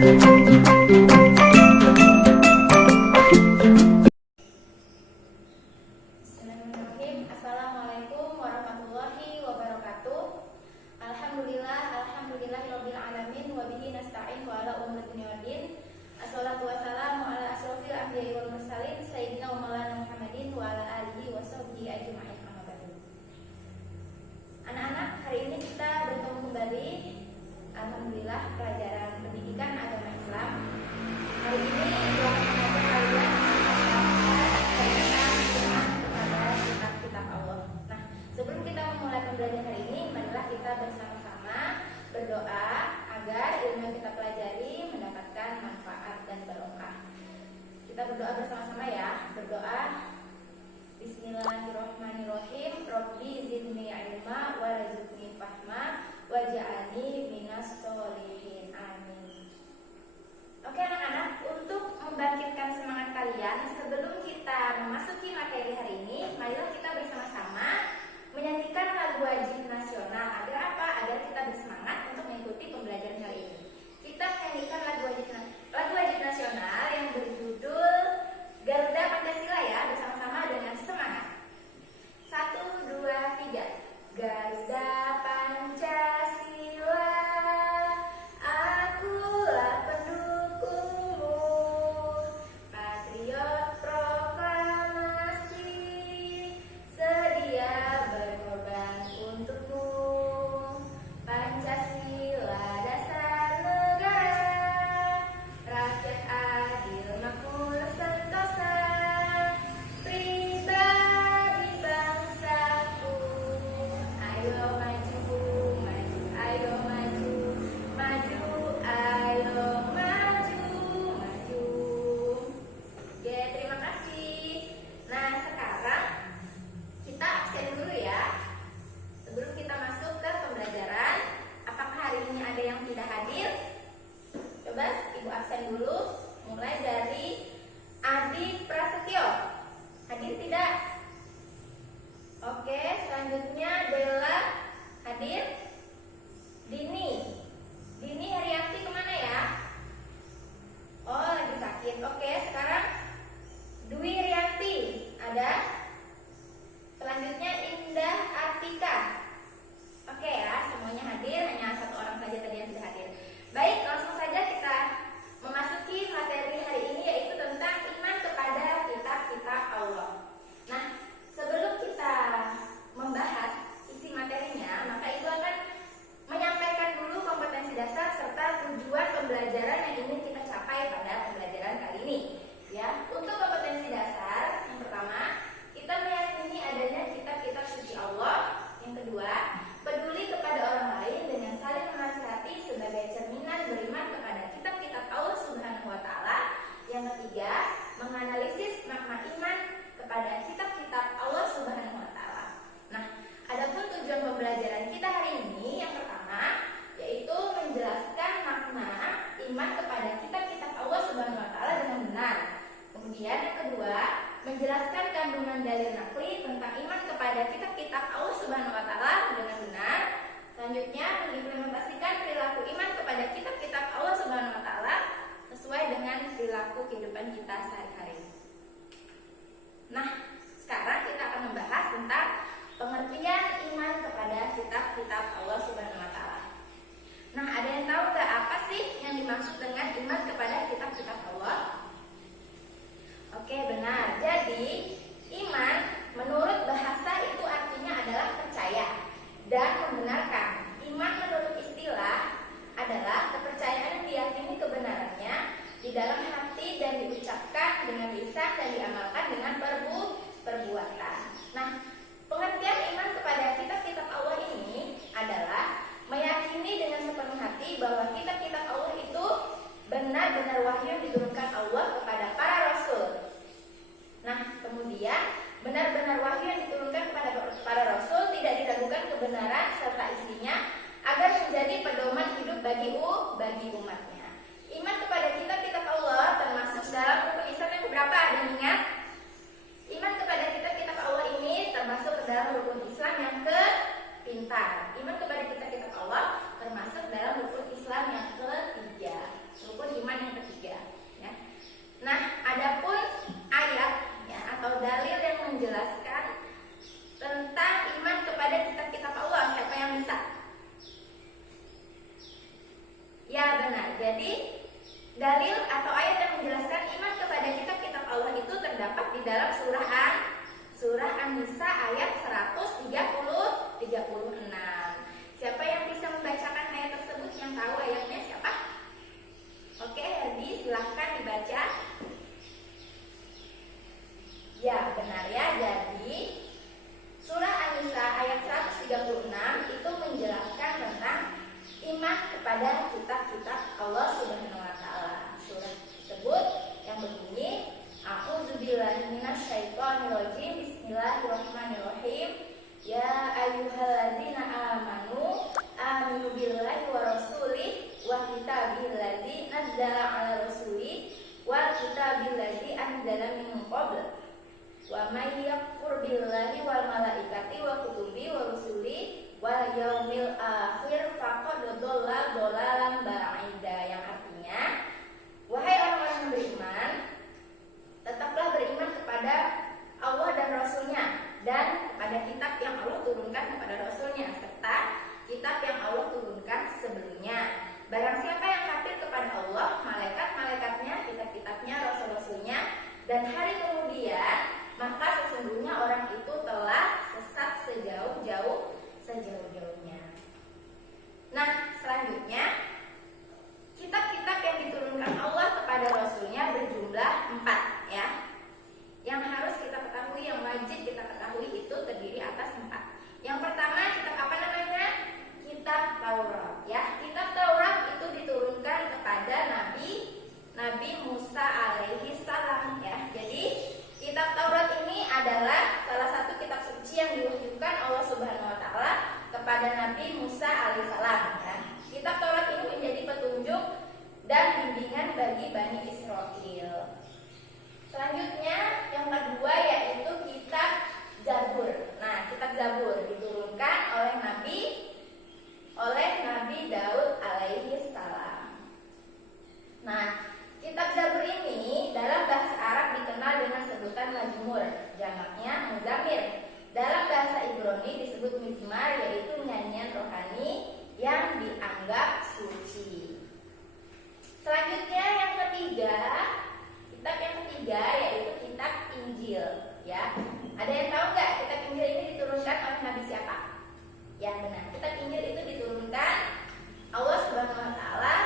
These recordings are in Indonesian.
Bismillahirrahmanirrahim. Assalamualaikum warahmatullahi wabarakatuh. Alhamdulillahirabbil alamin wa bihi nasta'in wa ala umuri dunya waddin. Assalatu wassalamu ala asyrofil anbiya'i wal mursalin sayyidina wa maulana Muhammadin wa ala alihi wa sahbihi ajma'in. Amma ba'du. Anak-anak, hari ini kita bertemu kembali. Alhamdulillah, pelajaran pendidikan agama Islam. Hari ini kita akan mengajar kalian kitab Allah. Nah, sebelum kita memulai pembelajaran hari ini, marilah kita bersama-sama berdoa agar ilmu yang kita pelajari mendapatkan manfaat dan barokah. Kita berdoa bersama-sama ya. Berdoa. Bismillahirrahmanirrahim. Rabbi zidni ilma warzuqni fahma waj'alni minas sholihin. Amin. Oke anak-anak, untuk membangkitkan semangat kalian sebelum kita memasuki materi hari ini, marilah kita bersama-sama menyanyikan lagu wajib nasional. Agar apa? Agar kita bersemangat untuk mengikuti pembelajaran hari ini. Kita menyanyikan lagu wajib nasional yang berjudul Garuda Pancasila ya, bersama-sama dengan semangat. 1, 2, 3. Garuda Pancasila, akulah pendukungmu, patriot proklamasi, sedia berkorban untukmu. Pancasila dasar negara, rakyat adil makmur sentosa, pribadi bangsaku. Ayo maju, maju, ayo maju, maju, ayo maju, maju. Oke, terima kasih. Nah, sekarang kita absen dulu ya. Sebelum kita masuk ke pembelajaran, apakah hari ini ada yang tidak hadir? Coba Ibu absen dulu. Mulai dari Adi Prasetyo. Hadir tidak? Oke, selanjutnya Della hadir. Dini Haryanti kemana ya? Oh, lagi sakit. Oke, sekarang Dwi Rianti ada. Selanjutnya Indah Artika. Oke ya, semuanya hadir, hanya satu orang saja tadi yang tidak hadir. Baik, langsung saja kita memasuki materi hari ini, yaitu tentang iman kepada kitab-kitab Allah. Nah, sebelum kita membahas isi materinya, maka Ibu akan menyampaikan dulu kompetensi dasar serta tujuan pembelajaran yang ingin kita capai pada pembelajaran kali ini. Ya, untuk kompetensi dasar, yang pertama, kita meyakini adanya kitab-kitab suci Allah. Yang kedua, peduli kepada orang lain dengan saling menasihati sebagai cerminan beriman kepada kitab-kitab Allah Subhanahu wa taala. Yang ketiga, menganalisis makna iman kepada kitab-kitab Allah Subhanahu wa taala. Nah, adapun tujuan pembelajaran kita hari ini, yang pertama yaitu menjelaskan makna iman kepada kitab-kitab Allah Subhanahu wa taala dengan benar. Kemudian yang kedua, menjelaskan kandungan dalil nakli tentang iman kepada kitab-kitab Allah Subhanahu wa taala dengan benar. Selanjutnya, mengimplementasikan perilaku iman kepada kitab-kitab Allah Subhanahu wa taala sesuai dengan perilaku kehidupan kita sehari-hari. Nah, sekarang kita akan membahas tentang pengertian iman kepada kitab-kitab Allah Subhanahu wa taala. Nah, ada yang tahu nggak apa sih yang dimaksud dengan iman kepada kitab-kitab Allah? Oke, benar. Jadi, iman menurut bahasa itu artinya adalah percaya dan membenarkan. Iman menurut istilah adalah kepercayaan Ya benar. Jadi dalil atau ayat yang menjelaskan iman kepada kitab-kitab Allah itu terdapat di dalam surah An-Nisa ayat 136. Siapa yang bisa membacakan ayat tersebut? Yang tahu ayatnya siapa? Oke, Herdi, silahkan dibaca. Ya, benar ya. Jadi surah An-Nisa ayat 136 itu menjelaskan tentang iman kepada kitab-kitab Allah Subhanahu wa taala. Surah tersebut yang berbunyi A'udzubillahi minasyaitonirrajim. Bismillahirrahmanirrahim. Ya ayyuhalladzina amanu aminu billahi wa rasulih wa kitabil ladzi nazzala 'ala rasulih wal kitabil ladzi anzala min qabl. Wa may yakfur billahi wal malaikati wa kutubi wa rusuli wal yaumil akhir faqad dhalla dhalalan ba'ida, yang artinya wahai orang-orang yang beriman, tetaplah beriman kepada Allah dan Rasulnya dan kepada kitab yang Allah turunkan kepada Rasulnya serta kitab yang Allah turunkan sebelumnya. Barang siapa yang kafir kepada Allah, malaikat-malaikatnya, kitab-kitabnya, rasul-rasulnya dan hari kemudian, maka sesungguhnya orang itu telah sesat sejauh-jauhnya. Nah, selanjutnya kitab-kitab yang diturunkan Allah kepada Rasulnya berjumlah 4 ya. Yang harus kita ketahui, yang wajib kita ketahui itu terdiri atas 4. Yang pertama, kitab apa namanya? Kitab Taurat ya. Kitab Taurat itu diturunkan kepada Nabi Musa alaihi salam ya. Jadi kitab Taurat ini adalah salah satu kitab suci yang diwahyukan Allah Subhanahu wa taala kepada Nabi Musa alaihissalam ya. Kitab Taurat ini menjadi petunjuk dan bimbingan bagi Bani Israel. Selanjutnya yang kedua yaitu kitab Zabur. Nah, kitab Zabur diturunkan oleh Nabi Daud alaihissalam. Nah, kitab Zabur ini dalam bahasa Arab dikenal dengan sebutan Mazmur, jamaknya Muzammil. Dalam bahasa Ibrani disebut mizmar, yaitu nyanyian rohani yang dianggap suci. Selanjutnya yang ketiga, kitab yang ketiga yaitu kitab Injil ya. Ada yang tahu nggak kitab Injil ini diturunkan oleh Nabi siapa? Yang benar, kitab Injil itu diturunkan Allah Subhanahu wa taala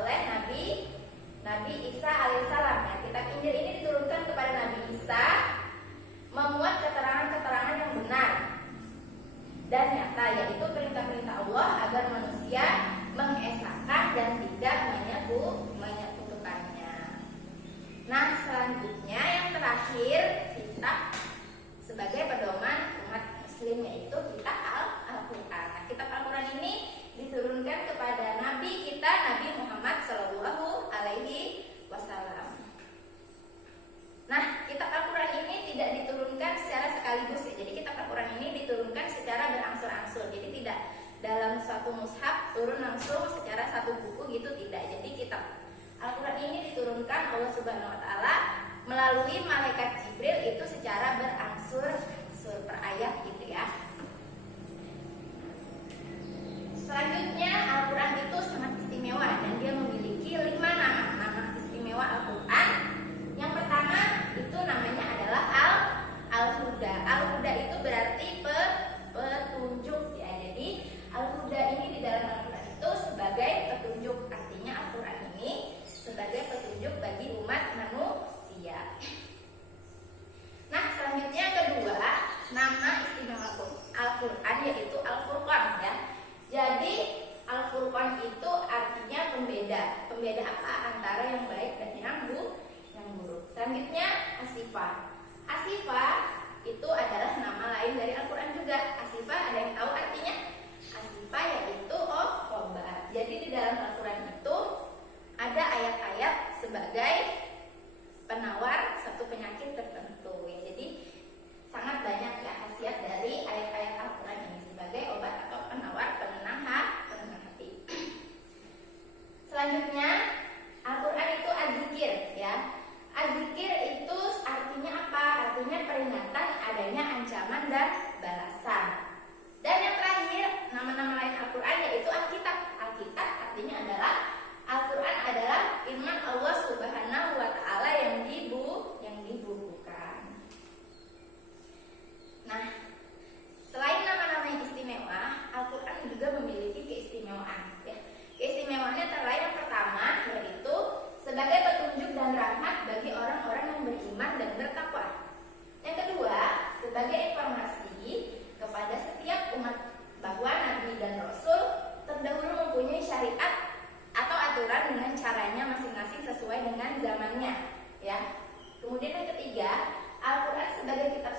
oleh Nabi Isa alaihissalam. Nah, kitab Injil ini diturunkan kepada Nabi Isa, memuat keterangan-keterangan yang benar dan nyata, yaitu perintah-perintah Allah agar manusia mengesahkan dan tidak menyekutukannya. Nah, selanjutnya yang terakhir, kitab sebagai pedoman umat muslim yaitu kitab Al-Quran. Nah, kitab Al-Quran ini diturunkan kepada Nabi kita Nabi Muhammad Shallallahu Alaihi Wasallam. Nah, kitab Al-Quran ini tidak diturunkan secara sekaligus ya. Jadi kitab Al-Quran ini diturunkan secara berangsur-angsur. Jadi tidak dalam suatu mushaf turun langsung secara satu buku gitu, tidak. Jadi kitab Al-Quran ini diturunkan Allah Subhanahu wa taala melalui malaikat Jibril itu secara berangsur-angsur per ayat gitu ya. Selanjutnya Al-Quran itu sangat istimewa dan dia memiliki 5 nama istimewa Al-Quran. Yang pertama itu namanya adalah Al-Huda. Al-Huda itu berarti petunjuk ya. Jadi Al-Huda ini di dalam Al-Quran itu sebagai petunjuk. Artinya Al-Quran ini sebagai petunjuk bagi umat manusia. Nah, selanjutnya kedua, nama istimewa Al-Quran yaitu Al-Furqan ya. Jadi Al-Furqan itu artinya pembeda. Pembeda apa? Antara yang baik dan yang buruk. Selanjutnya Asifah. Asifah itu adalah nama lain dari Al-Quran juga. Asifah ada yang tahu artinya? Asifah yaitu obat. Jadi di dalam Al-Quran itu ada ayat-ayat sebagai penawar satu penyakit tertentu ya. Jadi sangat banyak ya khasiat dari ayat-ayat Al-Quran ini sebagai obat atau penawar penenang hati. Selanjutnya Al-Quran itu az-zikir ya. Az-zikir itu artinya apa? Artinya peringatan adanya ancaman dan balasan. Dan yang terakhir, nama-nama lain Al-Quran caranya masing-masing sesuai dengan zamannya, ya. Kemudian yang ketiga, Al-Quran sebagai kitab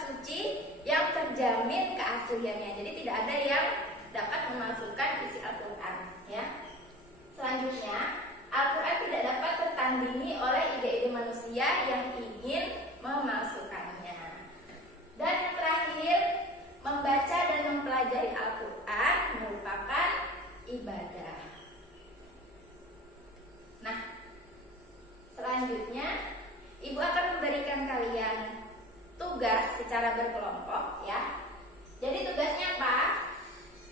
suci yang terjamin keasliannya. Jadi tidak ada yang dapat memalsukan isi Al-Quran, ya. Selanjutnya, Al-Quran tidak dapat tertandingi oleh ide-ide manusia yang ingin memalsukannya. Dan yang terakhir, membaca dan mempelajari Al-Quran merupakan ibadah. Nah, selanjutnya Ibu akan memberikan kalian tugas secara berkelompok, ya. Jadi tugasnya apa?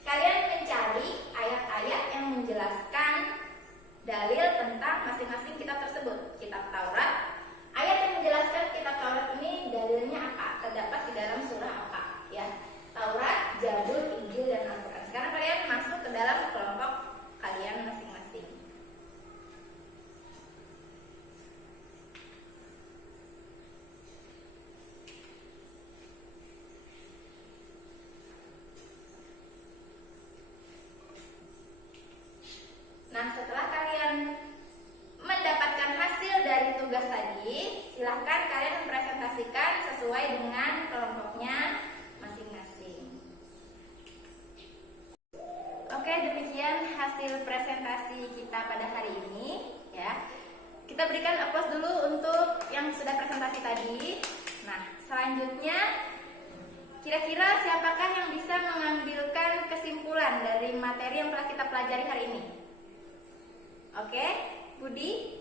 Kalian mencari ayat-ayat yang menjelaskan dalil tentang masing-masing kitab tersebut. Kitab Taurat, ayat yang menjelaskan kitab Taurat ini dalilnya apa? Terdapat di dalam surah apa? Ya, Taurat, Zabur, Injil, dan Al-Quran. Sekarang kalian masuk ke dalam kelompok kalian masing-masing. Nah, setelah kalian mendapatkan hasil dari tugas tadi, silahkan kalian mempresentasikan sesuai dengan kelompoknya masing-masing. Oke, demikian hasil presentasi kita pada hari ini, ya. Kita berikan aplaus dulu untuk yang sudah presentasi tadi. Nah, selanjutnya kira-kira siapakah yang bisa mengambilkan kesimpulan dari materi yang telah kita pelajari hari ini? Oke, Budi?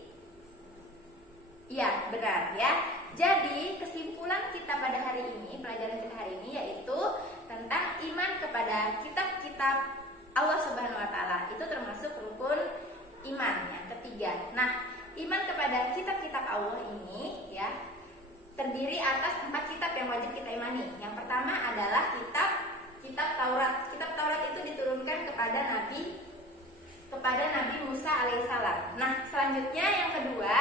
Iya, benar ya. Jadi kesimpulan kita pada hari ini, pelajaran kita hari ini yaitu tentang iman kepada kitab-kitab Allah Subhanahu wa Ta'ala. Itu termasuk rukun iman yang ketiga. Nah, iman kepada kitab-kitab Allah ini ya terdiri atas 4 kitab yang wajib kita imani. Yang pertama adalah kitab Taurat. Kitab Taurat itu diturunkan kepada Nabi Musa alaihissalam. Nah, selanjutnya yang kedua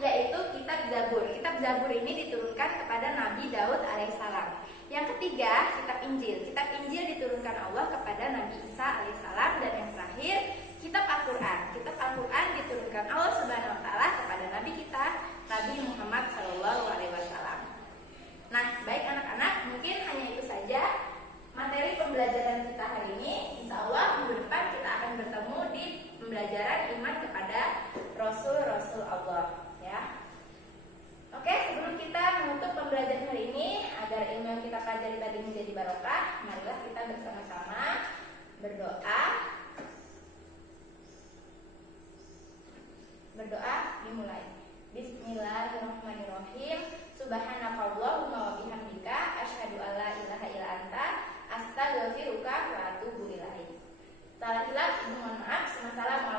yaitu kitab Zabur. Kitab Zabur ini diturunkan kepada Nabi Daud alaihissalam. Yang ketiga, kitab Injil. Kitab Injil diturunkan Allah kepada Nabi Isa alaihissalam. Dan yang terakhir, kitab Al-Quran. Kitab Al-Quran diturunkan Allah Subhanahu wa Ta'ala kepada Nabi kita, Nabi Muhammad SAW. Nah, baik anak-anak, mungkin hanya itu saja materi pembelajaran kita hari ini. Insya Allah minggu depan kita akan bertemu di pembelajaran iman kepada Rasul-Rasul Allah, ya. Oke, sebelum kita menutup pembelajaran hari ini, agar ilmu yang kita pelajari tadi menjadi barokah, marilah kita bersama-sama berdoa. Berdoa dimulai. Bismillahirrahmanirrahim. Subhanakallahumma wa bihamdika asyhadu an la ilaha illa anta astaghfiruka wa atubu ilaik. Salah hilaf, mohon maaf. Wassalamualaikum